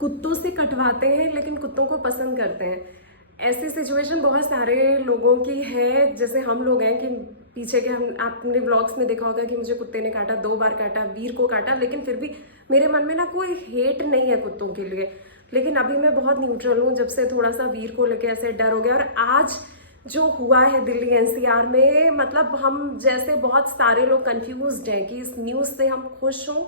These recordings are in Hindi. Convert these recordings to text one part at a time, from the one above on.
कुत्तों से कटवाते हैं लेकिन कुत्तों को पसंद करते हैं। ऐसी सिचुएशन बहुत सारे लोगों की है। जैसे हम लोग हैं कि पीछे के हम आपने व्लॉग्स में देखा होगा कि मुझे कुत्ते ने काटा, 2 बार काटा, वीर को काटा, लेकिन फिर भी मेरे मन में ना कोई हेट नहीं है कुत्तों के लिए। लेकिन अभी मैं बहुत न्यूट्रल हूँ जब से थोड़ा सा वीर को लेके ऐसे डर हो गया। और आज जो हुआ है दिल्ली एनसीआर में, मतलब हम जैसे बहुत सारे लोग कंफ्यूज्ड हैं कि इस न्यूज़ से हम खुश हों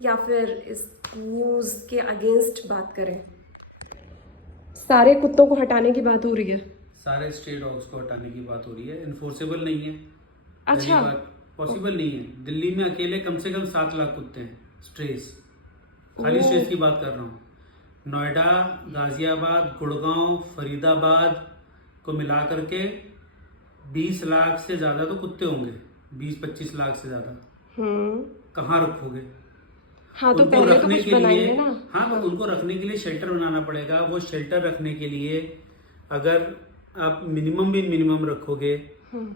या फिर इस न्यूज़ के अगेंस्ट बात करें। सारे कुत्तों को हटाने की बात हो रही है। सारे स्ट्रे डॉग्स को हटाने की बात हो रही है। इन्फोर्सेबल नहीं है। अच्छा, पॉसिबल नहीं है। दिल्ली में अकेले कम से कम 7 लाख कुत्ते हैं स्ट्रेस। खाली स्ट्रेस की बात कर रहा हूँ। नोएडा, गाजियाबाद, गुड़गांव, फरीदाबाद को मिला करके 20 लाख से ज्यादा तो कुत्ते होंगे। 20-25 लाख से ज्यादा। कहाँ रखोगे? हाँ, तो उनको पहले तो रखने कुछ के लिए बनाएंगे ना। हाँ, तो उनको रखने के लिए शेल्टर बनाना पड़ेगा। वो शेल्टर रखने के लिए अगर आप मिनिमम रखोगे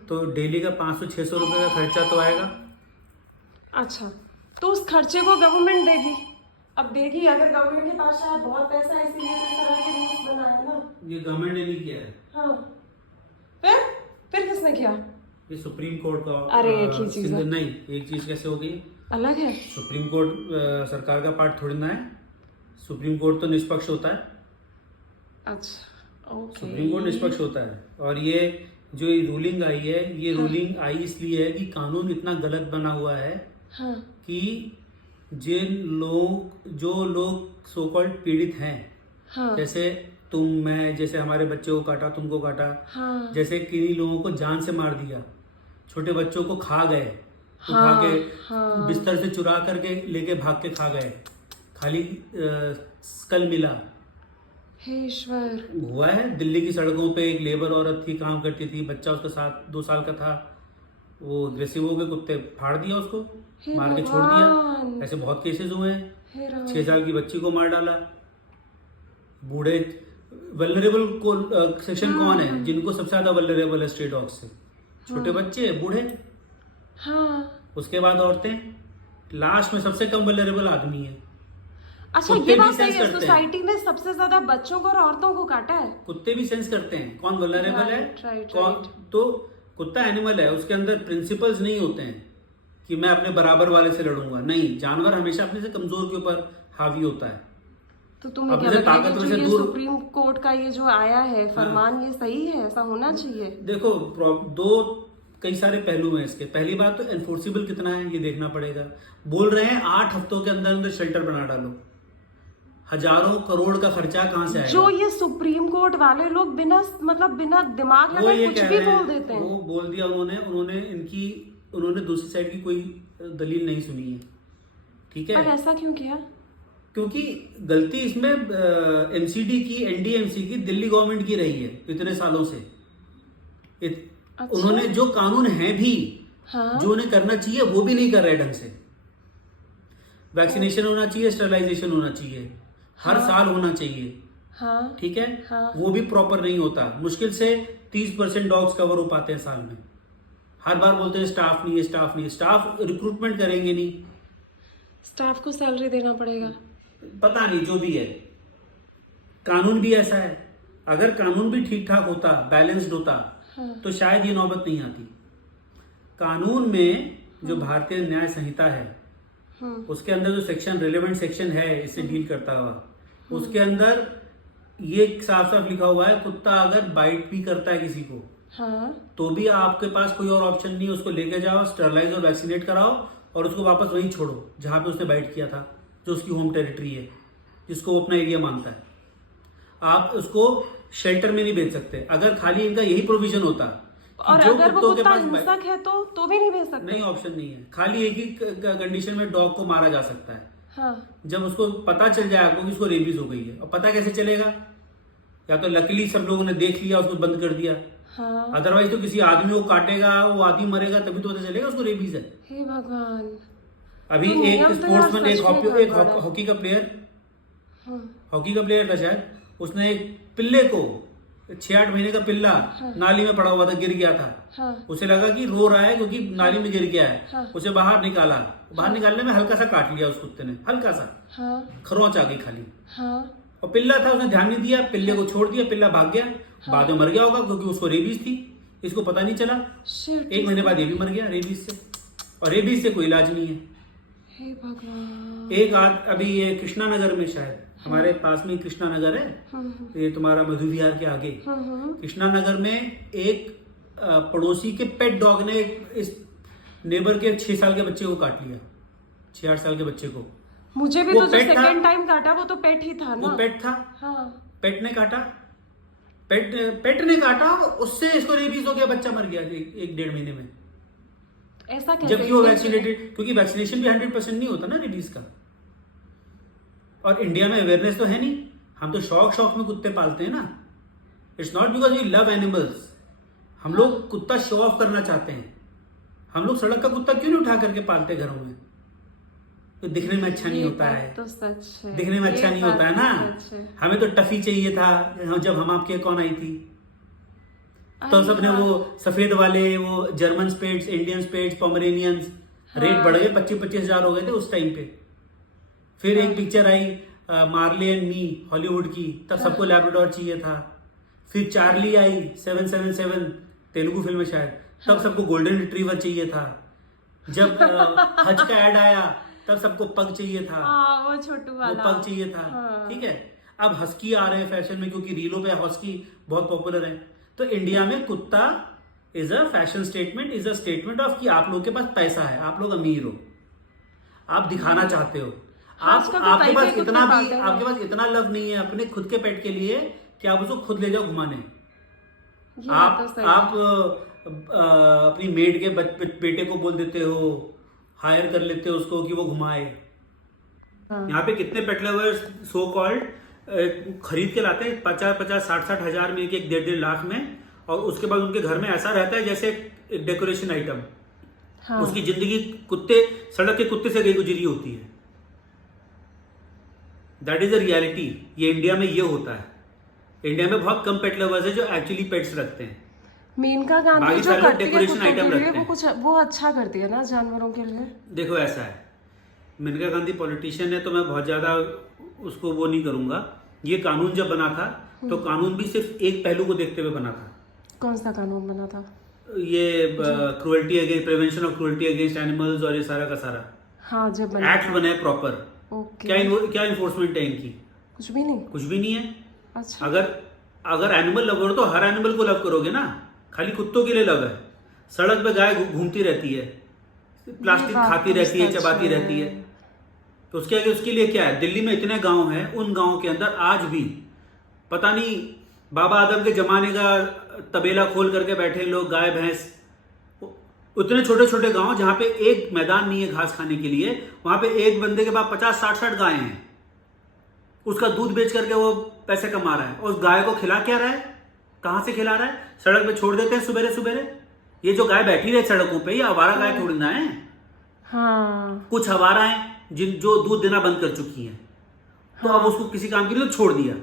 तो डेली का 500-600 रुपए का खर्चा तो आएगा। अच्छा, तो उस खर्चे को गवर्नमेंट देगी। अब देगी, अगर गवर्नमेंट के पास शायद बहुत पैसा है इसीलिए तो इस तरह के रूल्स बनाए ना। ये गवर्नमेंट ने नहीं किया है। हाँ, फिर किसने किया? ये सुप्रीम कोर्ट का। अरे एक ही चीज है। नहीं, एक चीज कैसे होगी? अलग है। सुप्रीम कोर्ट सरकार का पार्ट थोड़ी ना है। सुप्रीम कोर्ट तो निष्पक्ष होता है। अच्छा, ओके। सुप्रीम कोर्ट निष्पक्ष होता है। और ये जो रूलिंग आई है, ये रूलिंग आई इसलिए है कि कानून इतना गलत बना हुआ है हाँ, कि जो लोग सो कॉल्ड पीड़ित हैं, हाँ, जैसे तुम, मैं, जैसे हमारे बच्चे को काटा, तुमको काटा, हाँ, जैसे किन्हीं लोगों को जान से मार दिया, छोटे बच्चों को खा गए, उठा हाँ, के हाँ। बिस्तर से चुरा करके लेके भाग के खा गए, खाली स्कल मिला। हे ईश्वर। हुआ है दिल्ली की सड़कों पे। एक लेबर औरत थी, काम करती थी, बच्चा उसके साथ 2 साल का था। वो अग्रेसिव हो गए, कुत्ते फाड़ दिया उसको, मार के छोड़ दिया। ऐसे बहुत केसेस हुए हैं। 6 साल की बच्ची को मार डाला। बूढ़े वल्नरेबल को सेक्शन कौन है? जिनको सबसे ज्यादा वल्नरेबल है स्ट्रे डॉग से? छोटे बच्चे, बूढ़े, हाँ, उसके बाद औरतें, लास्ट में सबसे कम वल्नरेबल आदमी है। अच्छा, कुत्ते ये भी बात सही सेंस है। करते हैं। सोसाइटी में सबसे ज्यादा बच्चों को और औरतों को काटा है। कुत्ते भी सेंस करते हैं कौन वल्नरेबल है, राइट, कौन। तो कुत्ता एनिमल है, उसके अंदर प्रिंसिपल्स नहीं होते हैं कि मैं अपने बराबर वाले से लड़ूंगा। नहीं, जानवर हमेशा अपने से कमजोर के ऊपर हावी होता है। तो तुम्हें अपने क्या से लगता है कि ताकतवर जो से ये दूर। सुप्रीम कोर्ट का ये जो आया है फरमान, ये सही है? ऐसा होना चाहिए। देखो, कई सारे पहलू हैं इसके। पहली बात तो एनफोर्सेबल कितना है ये देखना पड़ेगा। बोल रहे हैं 8 हफ्तों के अंदर अंदर शेल्टर बना डालो। हजारों करोड़ का खर्चा कहाँ से आएगा? जो ये सुप्रीम कोर्ट वाले लोग बिना दिमाग वो लगाए ये कुछ कह भी रहे बोल हैं, देते हैं। वो बोल दिया उन्होंने दूसरी साइड की कोई दलील नहीं सुनी है। ठीक पर है, ऐसा क्यों किया? क्योंकि गलती इसमें एमसीडी की, एनडीएमसी की, दिल्ली गवर्नमेंट की रही है इतने सालों से। अच्छा? उन्होंने जो कानून है भी, हाँ, जो उन्हें करना चाहिए वो भी नहीं कर रहे ढंग से। वैक्सीनेशन होना चाहिए, स्टरलाइजेशन होना चाहिए, हर साल होना चाहिए। हाँ, ठीक है, हाँ। वो भी प्रॉपर नहीं होता। मुश्किल से 30% डॉग्स कवर हो पाते हैं साल में। हर बार बोलते हैं स्टाफ नहीं है, स्टाफ नहीं है। स्टाफ रिक्रूटमेंट करेंगे नहीं, स्टाफ को सैलरी देना पड़ेगा। पता नहीं, जो भी है। कानून भी ऐसा है। अगर कानून भी ठीक ठाक होता, बैलेंस्ड होता, तो शायद ये नौबत नहीं आती। कानून में जो भारतीय न्याय संहिता है, उसके अंदर जो सेक्शन, रिलेवेंट सेक्शन है इससे डील करता हुआ, उसके अंदर ये साफ साफ लिखा हुआ है, कुत्ता अगर बाइट भी करता है किसी को, हाँ, तो भी आपके पास कोई और ऑप्शन नहीं है। उसको लेके जाओ, स्टरलाइज और वैक्सीनेट कराओ और उसको वापस वहीं छोड़ो जहां पे उसने बाइट किया था, जो उसकी होम टेरिटरी है, जिसको वो अपना एरिया मानता है। आप उसको शेल्टर में नहीं भेज सकते। अगर खाली इनका यही प्रोविजन होता और जो अगर वो कुत्तों के कुत्ता पास हिंसक है तो भी नहीं भेज सकते। नहीं, ऑप्शन नहीं है। खाली एक ही कंडीशन में डॉग को मारा जा सकता है, हाँ, जब उसको पता चल जाए आपको कि उसको रेबीज हो गई है। और पता कैसे चलेगा? या तो लकीली सब लोगों ने देख लिया, उसको बंद कर दिया। हाँ। अदरवाइज तो किसी आदमी को काटेगा, वो आदमी मरेगा, तभी तो पता चलेगा उसको रेबीज है। हे भगवान। अभी तो एक नियम तो यार स्पोर्ट्समैन, सच में एक गड़बड़ है। हॉकी का प्लेयर था शायद, उसने एक पिल्ले को 6-8 महीने का पिल्ला नाली में पड़ा हुआ था, गिर गया था। हाँ उसे लगा कि रो रहा है क्योंकि नाली में गिर गया है। हाँ। उसे बाहर निकाला, बाहर निकालने में हल्का सा काट लिया उस कुत्ते ने, हल्का सा, हाँ खरोंच आ गई खाली। हाँ और पिल्ला था, उसने ध्यान नहीं दिया, पिल्ले को छोड़ दिया, पिल्ला भाग गया। बाद में मर गया होगा क्योंकि उसको रेबीज थी, इसको पता नहीं चला। शिट 1 महीने बाद ये भी मर गया रेबीज से। और रेबीज से कोई इलाज नहीं है। हे भगवान। एक अभी ये कृष्णा नगर में, शायद हमारे पास में कृष्णा नगर है, ये तुम्हारा मधु विहार के आगे कृष्णा नगर में एक पड़ोसी के पेट डॉग ने इस नेबर के 6 साल के बच्चे को काट लिया, 6-8 साल के बच्चे को। मुझे भी वो तो जो पेट था। सेकंड टाइम काटा वो तो पेट ही था ना। वो पेट था, हाँ पेट ने काटा, पेट ने काटा, उससे इसको रेबीज हो गया, बच्चा मर गया 1-1.5 महीने में। ऐसा कैसे? जबकि वो वैक्सीनेटेड, क्योंकि वैक्सीनेशन भी 100% नहीं होता ना रेबीज का। और इंडिया में अवेयरनेस तो है नहीं, हम तो शौक में कुत्ते पालते हैं ना। It's not because we love animals. हम लोग कुत्ता शो ऑफ करना चाहते हैं। हम लोग सड़क का कुत्ता क्यों नहीं उठा करके पालते घरों में? तो दिखने में अच्छा नहीं होता है, तो सच है, दिखने में अच्छा नहीं होता है ना। हमें तो टफी चाहिए था जब हम आपके कौन आई थी, तो सबने वो सफेद वाले, वो German spitz, Indian spitz, pomeranians, rate बढ़ गए, 25-25 हजार हो गए थे उस टाइम पे। फिर एक पिक्चर आई मार्ले एंड मी, हॉलीवुड की, तब सबको लैब्राडोर चाहिए था। फिर चार्ली आई 777, तेलुगु फिल्म है शायद, तब सबको गोल्डन रिट्रीवर चाहिए था। जब हज का ऐड आया तब सबको पग चाहिए था, वो छोटू वाला, वो पग चाहिए था। ठीक है, अब हस्की आ रहे हैं फैशन में, क्योंकि रीलों पे हस्की बहुत पॉपुलर है। तो इंडिया में कुत्ता is a fashion statement, is a statement of कि आप लोगों के पास पैसा है, आप लोग अमीर हो, आप दिखाना चाहते हो। आपके पास इतना लव नहीं है अपने खुद के पेट के लिए कि आप उसको खुद ले जाओ घुमाने। आप अपनी मेड के बेटे को बोल देते हो, हायर कर लेते हो उसको कि वो घुमाए। यहाँ पे कितने पेट लवर्स सो कॉल्ड खरीद के लाते हैं 50-60 हजार में, 1-1.5 लाख में, और उसके बाद उनके घर में ऐसा रहता है जैसे एक डेकोरेशन आइटम। हाँ। उसकी जिंदगी सड़क के कुत्ते से गई गुजरी होती है। That is the reality. ये इंडिया में ये होता है। इंडिया में बहुत कम पेट लवर्स है जो एक्चुअली पेट्स रखते हैं। मेनका गांधी जो करती है कुत्तों के लिए, वो अच्छा करती है ना जानवरों के लिए। देखो ऐसा है, मेनका गांधी पॉलिटिशियन है तो मैं बहुत ज्यादा उसको वो नहीं करूंगा। ये कानून जब बना था तो कानून भी सिर्फ एक पहलू को देखते हुए बना था। कौन सा कानून बना था? ये cruelty against, prevention of cruelty against animals, और ये सारा का सारा हाँ जब एक्ट बना है प्रॉपर। क्या इन्फोर्समेंट है इनकी? कुछ भी नहीं, कुछ भी नहीं है। अच्छा, अगर एनिमल लव करो तो हर एनिमल को लव करोगे ना, खाली कुत्तों के लिए लव है। सड़क पे गाय घूमती रहती है, प्लास्टिक खाती रहती है, चबाती रहती है, तो उसके लिए क्या है? दिल्ली में इतने गांव हैं, उन गांवों के अंदर आज भी पता नहीं बाबा आदम के जमाने का तबेला खोल करके बैठे लोग, गाय भैंस। उतने छोटे छोटे गांव जहां पे एक मैदान नहीं है घास खाने के लिए, वहां पे एक बंदे के पास 50-60 गायें हैं। उसका दूध बेच करके वो पैसे कमा रहा है, और उस गाय को खिला क्या रहा है? कहां से खिला रहा है? सड़क पे छोड़ देते हैं सुबेरे सुबेरे। ये जो गाय बैठी रहे सड़कों पे, ये आवारा गाय थोड़ी ना है। हाँ। कुछ आवारा है जो दूध देना बंद कर चुकी हैं, तो अब उसको किसी काम के लिए छोड़ दिया।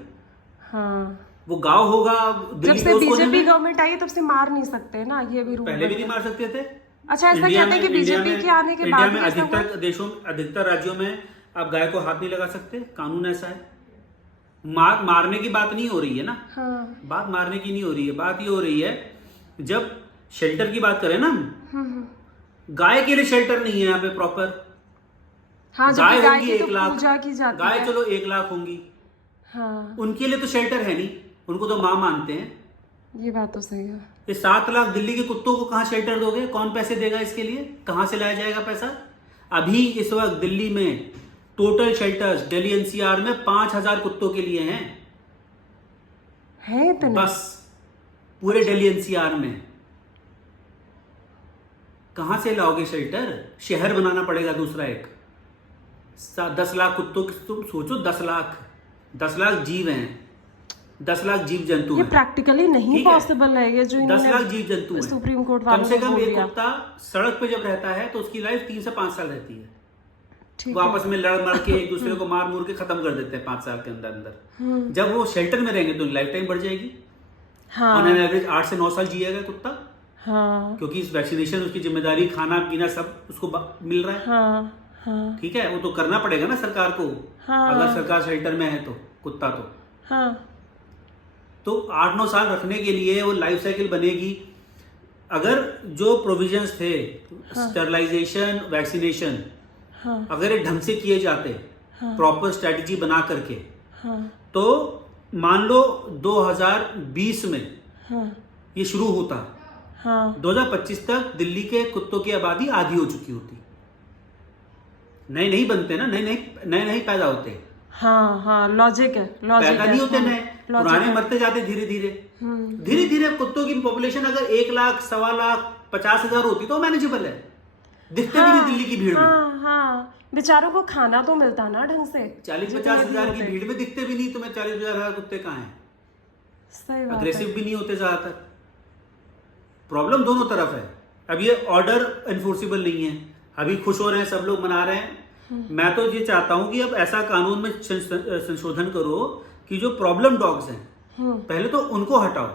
हाँ। वो गांव होगा, जब से बीजेपी गवर्नमेंट आई तब से मार नहीं सकते ना, ये भी रूल पहले भी नहीं मार सकते थे। अच्छा, ऐसा कहते हैं कि बीजेपी के आने के बाद अधिकतर राज्यों में आप गाय को हाथ नहीं लगा सकते, कानून ऐसा है। मारने की बात नहीं हो रही है ना। हाँ। बात मारने की नहीं हो रही है, बात ये हो रही है जब शेल्टर की बात करें ना, गाय के लिए शेल्टर नहीं है यहाँ पे प्रॉपर। हाँ, गाय होंगी 1 लाख, गाय चलो 1 लाख होंगी। हाँ। उनके लिए तो शेल्टर है नहीं, उनको तो माँ मानते हैं। ये बात तो सही है। ये 7 लाख दिल्ली के कुत्तों को कहाँ शेल्टर दोगे? कौन पैसे देगा इसके लिए? कहाँ से लाया जाएगा पैसा? अभी इस वक्त दिल्ली में टोटल शेल्टर्स दिल्ली एनसीआर में 5000 कुत्तों के लिए हैं बस, पूरे दिल्ली एनसीआर में। कहां से लाओगे शेल्टर? शहर बनाना पड़ेगा दूसरा एक। 10 लाख कुत्तों की तुम सोचो, 10 लाख जीव हैं, 10 लाख जीव जंतु ये प्रैक्टिकली नहीं पॉसिबल है। ये जो 10 लाख जीव जंतु हैं, सुप्रीम कोर्ट कम से कम एक कुत्ता सड़क पे जब रहता है तो उसकी लाइफ 3 से 5 साल रहती है। वो आपस में लड़ मर के एक दूसरे को मार मूर के खत्म कर देते हैं 5 साल के अंदर अंदर। जब वो शेल्टर में रहेंगे तो लाइफ टाइम बढ़ जाएगी। हाँ। ऑन एन एवरेज 8 से 9 साल जिएगा कुत्ता, हाँ क्योंकि इस वैक्सीनेशन, उसकी जिम्मेदारी, खाना पीना सब उसको मिल रहा है। हाँ हाँ ठीक है, वो तो करना पड़ेगा ना सरकार को। हाँ। अगर सरकार शेल्टर में है तो कुत्ता हाँ तो 8-9 साल रखने के लिए वो लाइफ साइकिल बनेगी। अगर जो प्रोविजंस थे, स्टरलाइजेशन, वैक्सीनेशन, हाँ अगर ये ढंग से किए जाते, प्रॉपर स्ट्रेटजी बना करके, हाँ तो मान लो 2020 में हाँ ये शुरू होता, हाँ 2025 तक दिल्ली के कुत्तों की आबादी आधी हो चुकी होती। नए नहीं बनते ना, नए पैदा होते, हाँ हाँ लॉजिक है, लॉजिक पैदा है। नहीं होते हाँ, नए, लॉजिक पुराने है। मरते जाते धीरे धीरे कुत्तों की पॉपुलेशन अगर 1 लाख, 1.25 लाख, 50,000 होती तो मैनेजेबल है। दिखते भी नहीं दिल्ली की भीड़ में। हाँ हाँ बेचारों को खाना तो मिलता ना ढंग से। 40-50 हजार की भीड़ में दिखते भी नहीं तुम्हें। 40,000 हजार कुत्ते कहाँ हैं? सही बात अग्रेसिव है। भी नहीं होते ज्यादातर। प्रॉब्लम दोनों तरफ है। अब ये ऑर्डर एनफोर्सेबल नहीं है, अभी खुश हो रहे हैं, सब लोग मना रहे हैं। मैं तो ये चाहता हूं कि अब ऐसा कानून में संशोधन करो कि जो प्रॉब्लम डॉग्स हैं पहले तो उनको हटाओ।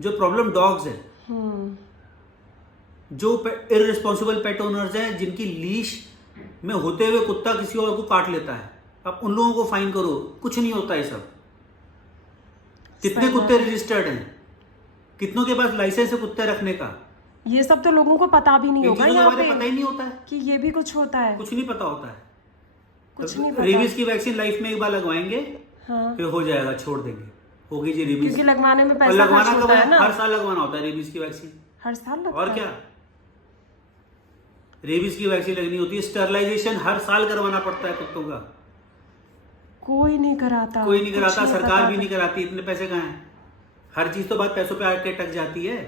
जो प्रॉब्लम डॉग्स हैं, जो इररिस्पॉन्सिबल पेट ओनर्स हैं, जिनकी लीश में होते हुए कुत्ता किसी और को काट लेता है, अब उन लोगों को फाइन करो। कुछ नहीं होता है सब। कितने कुत्ते रजिस्टर्ड हैं? कितनों के पास लाइसेंस है कुत्ते रखने का? ये सब तो लोगों को पता भी नहीं होगा यहाँ पे, पता ही नहीं होता है कि ये भी कुछ होता है। कुछ नहीं पता होता है। कुछ नहीं पता। रेबीज की वैक्सीन लाइफ में एक बार लगवाएंगे, हाँ। फिर हो जाएगा, छोड़ देंगे, होगी जी रेबीज। क्योंकि लगवाने में और पैसा लगवाना खर्च कब होता है? है ना। हर साल लगवाना होता है रेबीज की वैक्सीन। हर साल लगता और है? क्या, रेबीज की वैक्सीन लगनी होती है। स्टरलाइजेशन हर साल करवाना पड़ता है कुत्तों का। कोई नहीं कराता, कोई नहीं कुछ कराता, सरकार भी बताता। नहीं कराती। इतने पैसे कहाँ हैं? हर चीज तो बात पैसों पे आके टक जाती है।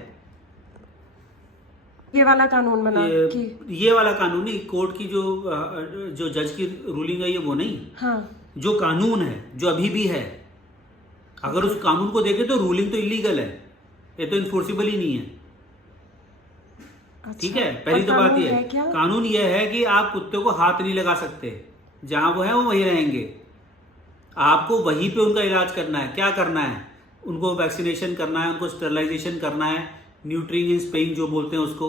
ये वाला कानून बना कि ये वाला कानून नहीं, कोर्ट की जो जज की रूलिंग है ये वो नहीं। हाँ जो कानून है, जो अभी भी है, अगर उस कानून को देखें तो रूलिंग तो इलीगल है, ये तो इन्फोर्सिबल ही नहीं है। अच्छा, ठीक है, पहली तो बात ये है, कानून ये है कि आप कुत्ते को हाथ नहीं लगा सकते। जहां वो है वो वहीं रहेंगे। आपको वहीं पे उनका इलाज करना है। क्या करना है? उनको वैक्सीनेशन करना है, उनको स्टरलाइजेशन करना है, न्यूट्रिंग इन स्पेइंग जो बोलते हैं उसको,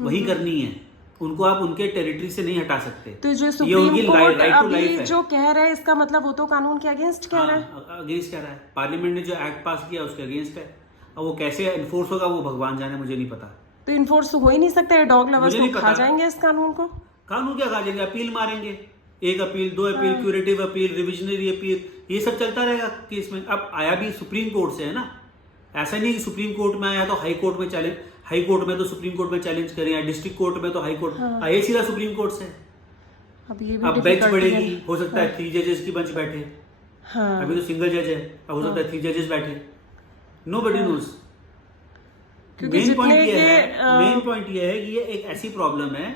वही करनी है। उनको आप उनके टेरिटरी से नहीं हटा सकते। तो जो ये सुप्रीम उनकी कोर्ट राइट टू अभी लाइफ है। जो कह रहा है इसका मतलब वो तो कानून के अगेंस्ट कह रहा है। अगेंस्ट कह रहा है। पार्लियामेंट ने जो एक्ट पास किया उसके अगेंस्ट है। अब वो कैसे एनफोर्स होगा वो भगवान जाने, मुझे नहीं पता। तो इन्फोर्स हो ही नहीं सकता है। डॉग लवर्स मुझे नहीं तो खा पता। जाएंगे इस कानून को। कानून क्या खा जाएंगे? अपील मारेंगे, 1 appeal, 2 appeal, curative appeal, revisionary appeal, ये सब चलता रहेगा केस में। अब आया भी सुप्रीम कोर्ट से है ना। ऐसा नहीं कि सुप्रीम कोर्ट में आया तो हाई कोर्ट में चैलेंज, हाई कोर्ट में तो सुप्रीम कोर्ट में चैलेंज करें, या डिस्ट्रिक्ट कोर्ट में तो हाई कोर्ट, आए सीधा सुप्रीम कोर्ट से। अब ये अब भी बेंच difficulty बढ़ेगी, है। हो सकता है 3 जजेस की बेंच बैठे। हाँ अभी तो सिंगल जज है, अब हो सकता है 3 जजेस बैठे। Nobody knows. क्योंकि मेन पॉइंट जितने ये है, के मेन पॉइंट ये है कि ये एक ऐसी प्रॉब्लम है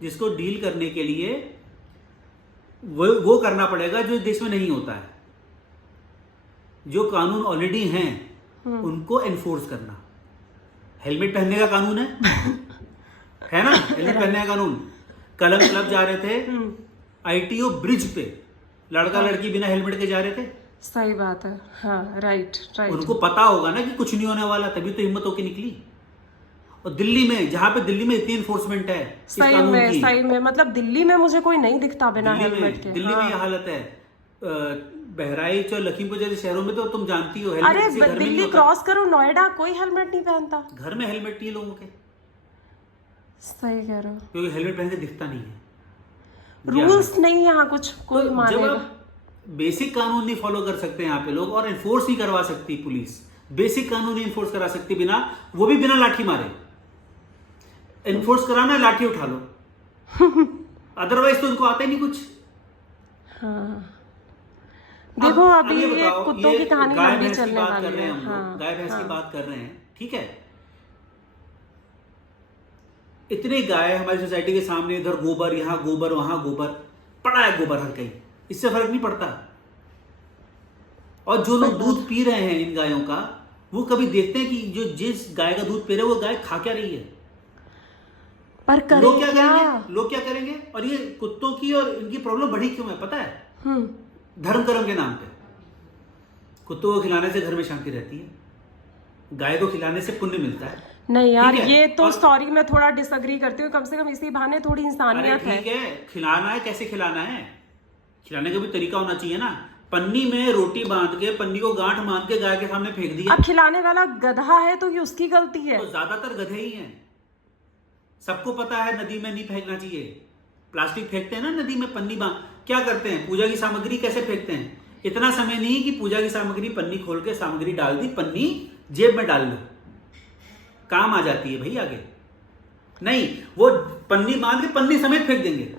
जिसको डील करने के लिए वो करना पड़ेगा जो देश में नहीं होता है। जो कानून ऑलरेडी हैं उनको एनफोर्स करना। हेलमेट पहनने का कानून है ना, हेलमेट पहनने का कानून। कलम क्लब जा रहे थे आईटीओ ब्रिज पे, लड़का लड़की बिना हेलमेट के जा रहे थे। सही बात है। हाँ राइट राइट। उनको पता होगा ना कि कुछ नहीं होने वाला, तभी तो हिम्मत होके निकली। और दिल्ली में, जहां पे दिल्ली में इतनी एनफोर्समेंट है इस कानून की, सही में मतलब दिल्ली में मुझे कोई नहीं दिखता बिना हेलमेट के। दिल्ली में ये हालत है। बहराइच और लखीमपुर जैसे शहरों में तो तुम जानती हो, अरे हेलमेट किसी घर में नहीं दिल्ली होता। क्रॉस करो, नोएडा, कोई हेलमेट नहीं पहनता। घर में हेलमेट नहीं है लोगों के, सही कह रहे हो। क्योंकि हेलमेट पहन के दिखता नहीं है। रूल्स नहीं यहाँ कुछ कोई जब मानेगा। आप बेसिक कानून नहीं फॉलो कर सकते यहाँ पे लोग, और एनफोर्स नहीं करवा सकती पुलिस, बेसिक कानून नहीं एनफोर्स करा सकती बिना, वो भी बिना लाठी मारे। एनफोर्स कराना है, लाठी उठा लो। अदरवाइज तो उनको आता ही नहीं कुछ। हाँ देखो अभी ये ये बताओ, कुत्तों ये की कहानी गाय लंबी भैंस की चलने बात वाली कर रहे है। हैं हम लोग, हाँ गाय भैंस की हाँ। बात कर रहे हैं, ठीक है। इतने गाय हमारी सोसाइटी के सामने, इधर गोबर, यहाँ गोबर, वहां गोबर पड़ा है, गोबर हर कहीं, इससे फर्क नहीं पड़ता। और जो लोग दूध पी रहे हैं इन गायों का, वो कभी देखते हैं कि जो जिस गाय का दूध पी रहे हैं वो गाय खा क्या रही है? पर लोग क्या करेंगे? लोग क्या करेंगे? और ये कुत्तों की और इनकी प्रॉब्लम बढ़ी क्यों है पता है? धर्म कर्म के नाम पे कुत्तों को खिलाने से घर में शांति रहती है। गाय को खिलाने से पुण्य मिलता है। नहीं यार, ठीक है? ये तो और- सॉरी मैं थोड़ा डिसएग्री करती हूँ। कम से कम इसी बहाने थोड़ी अरे इंसानियत है। ठीक है, खिलाना है, कैसे खिलाना है, खिलाने का भी तरीका होना चाहिए ना। पन्नी में रोटी बांध के, पन्नी को गांठ बांध के गाय के सामने फेंक दिया, अब खिलाने वाला गधा है तो ये उसकी गलती है। तो ज्यादातर गधे ही हैं। सबको पता है नदी में नहीं फेंकना चाहिए। प्लास्टिक फेंकते हैं ना नदी में, पन्नी बांध, क्या करते हैं, पूजा की सामग्री कैसे फेंकते हैं। इतना समय नहीं कि पूजा की सामग्री, पन्नी खोल के सामग्री डाल दी, पन्नी जेब में डाल लो, काम आ जाती है भाई आगे। नहीं, वो पन्नी बांध के पन्नी समेत फेंक देंगे।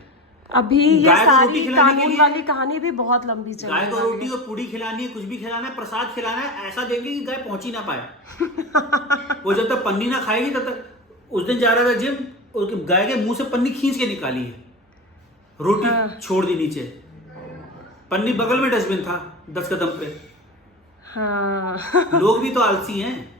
अभी ये गाय को रोटी सारी खिलाने के कानून लिए- वाली कहानी भी बहुत लंबी चली गाय को है। रोटी और पूड़ी खिलानी है, कुछ भी खिलाना है, प्रसाद खिलाना है, ऐसा देंगे कि गाय पहुंच ही ना पाए। वो जब तक पन्नी ना खाएगी तब तक। उस दिन जा रहा था जिम, और गाय के मुंह से पन्नी खींच के निकाली है, रोटी छोड़ दी नीचे, पन्नी बगल में डस्टबिन था 10 कदम पे। हाँ लोग भी तो आलसी हैं।